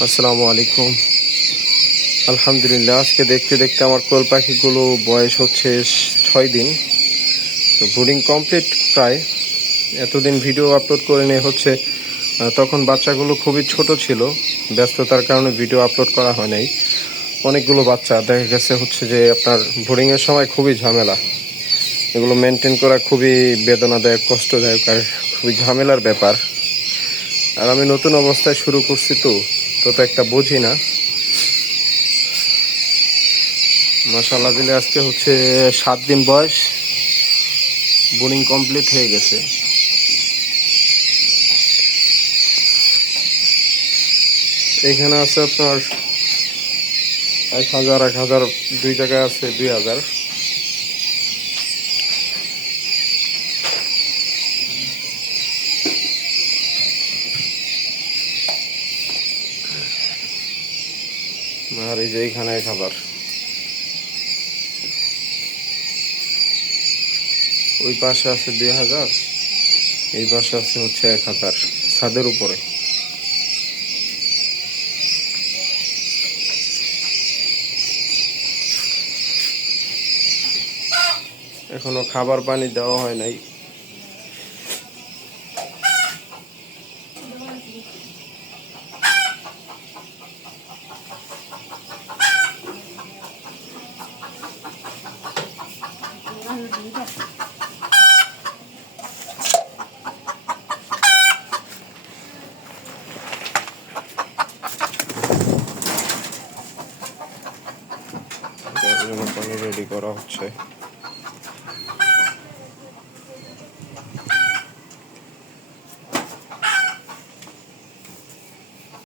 আসসালামু আলাইকুম। আলহামদুলিল্লাহ, আজকে দেখতে দেখতে আমার কোল পাখিগুলো বয়স হচ্ছে ছয় দিন। তো ব্রুডিং কমপ্লিট প্রায়। এতদিন ভিডিও আপলোড করে নিয়ে হচ্ছে তখন বাচ্চাগুলো খুবই ছোট ছিল। ব্যস্ততার কারণে ভিডিও আপলোড করা হয় নাই। অনেকগুলো বাচ্চা, দেখা গেছে হচ্ছে যে আপনার ব্রুডিংয়ের সময় খুবই ঝামেলা। এগুলো মেনটেন করা খুবই বেদনাদায়ক, কষ্টদায়ক আর খুবই ঝামেলার ব্যাপার। আর আমি নতুন অবস্থায় শুরু করছি তো তো তো একটা বুঝি না। মাসাল্লাহ দিলে আজকে হচ্ছে সাত দিন বয়স। বোনিং কমপ্লিট হয়ে গেছে। এখানে আছে আপনার এক হাজার এক হাজার, দুই জায়গায় আছে দুই হাজার। আর এই যে এইখানে হাজার ওই পাশে আছে দুই হাজার, এই পাশে আছে হচ্ছে এক হাজার, ছাদের উপরে। এখনও খাবার পানি দেওয়া হয় নাই। জন্য পানি রেডি করা হচ্ছে।